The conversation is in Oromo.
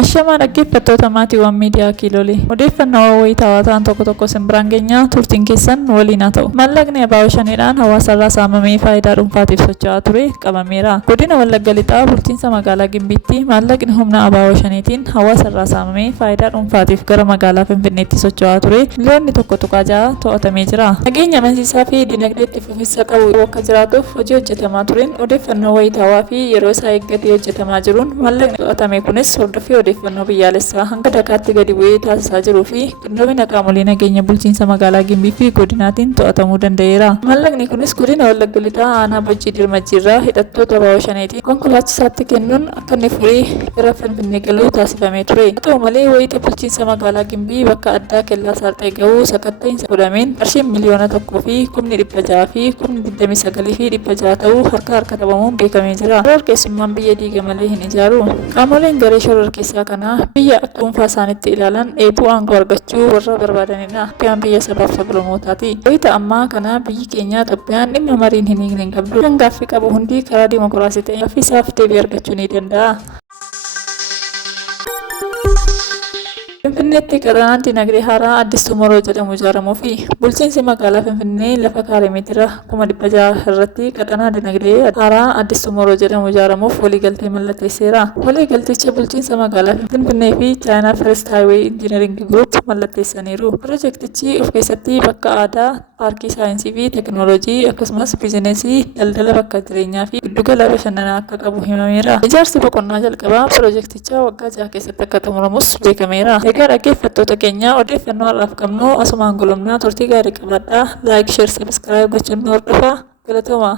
Ashamaa dhaggeeffattoota maatiiwwan miidiyaa Kiiloolee. Odeeffannoo wayitaawaa ta'an tokko tokko simbiraan geenyaa turtiin keessan waliin haa ta'u. Maallaqni ABO shaniidhaan hawaasarraa saamamee faayidaa dhuunfaatiif socho'aa ture qabameera. Godina Wallagga Lixaa bulchiinsa magaalaa Gimbiitti maallaqni humna ABO shaniitiin hawaasarraa saamamee faayidaa dhuunfaatiif gara magaalaa Finfinneetti socho'aa ture miliyoonni 1.6 to'atamee jira. Nageenya amansiisaa fi dinagdeetti fufiinsa qabu akka jiraatuuf hojii hojjetamaa tureen odeeffannoo wayitaawaa fi yeroo isaa eeggatee hojjetamaa jiruun maallaqni to'atame kunis hordofii odeeffannoo biyyaalessaa hanga Dakaatti gadi bu'ee taasisaa jiruu fi qindoomina qaamolee nageenya bulchiinsa magaalaa Gimbii fi godinaatiin to'atamuu danda'eera. Maallaqni kunis godina Wallagga Lixaa aanaa Bajjii Dirmajjiirraa hidhattoota ABO shaniitiin konkolaachisaatti kennuun akka inni furii gara Finfinnee galuu taasifamee ture. Haa ta'u malee wayita bulchiinsa magaalaa Gimbii bakka addaa kellaa Saarxee ga'uu sakatta'insa godhameen qarshiin miliyoona 1 fi 600 fi 29 fi 600 ta'uu harka qabamuun beekamee jira. Shororkeessummaan biyya diiga malee hin ijaaru. Qaamoleen garee shororkeessaa kanaa biyya akka dhuunfaa isaanitti ilaalan eeboo aangoo argachuu warra barbaadanidha. Itoophiyaan biyya sabaaf sablammootaati. Wayita ammaa kana biyyi keenya Itoophiyaan dhimma mariin hin hiikne hin qabdu. Kan gaaffii qabu hundi karaa dimokiraasii ta'een gaaffii isaaf deebii argachuu ni danda'a. Finfinneetti qaxanaan dinagdee haaraa Addis Tumoroo jedhamu ijaaramuu fi bulchiinsi magaalaa Finfinnee lafa kaaree meetira 600 irratti qaxanaa dinagdee haaraa Addis Tumoroo jedhamu ijaaramuuf waliigaltee mallatteesseera. Waliigalticha bulchiinsa magaalaa Finfinnee fi Chaayinaa First Highway Engineering Group mallatteessaniiru. Piroojeektichi of keessatti bakka aadaa, paarkii saayinsii fi teekinooloojii akkasumas biizineesii, daldala, bakka jireenyaa fi giddugala bashannanaa akka qabu himameera. Ijaarsi boqonnaa jalqabaa piroojeektichaa waggaa 6 keessatti akka xumuramus beekameera. Egaa dhaggeeffattoota keenya odeeffannoo har'aaf qabnu asumaan goolabnaa turtii gaarii qabaadhaa. Laayik, sheer, sabiskiraayib gochuun nu hordofaa. Galatooma.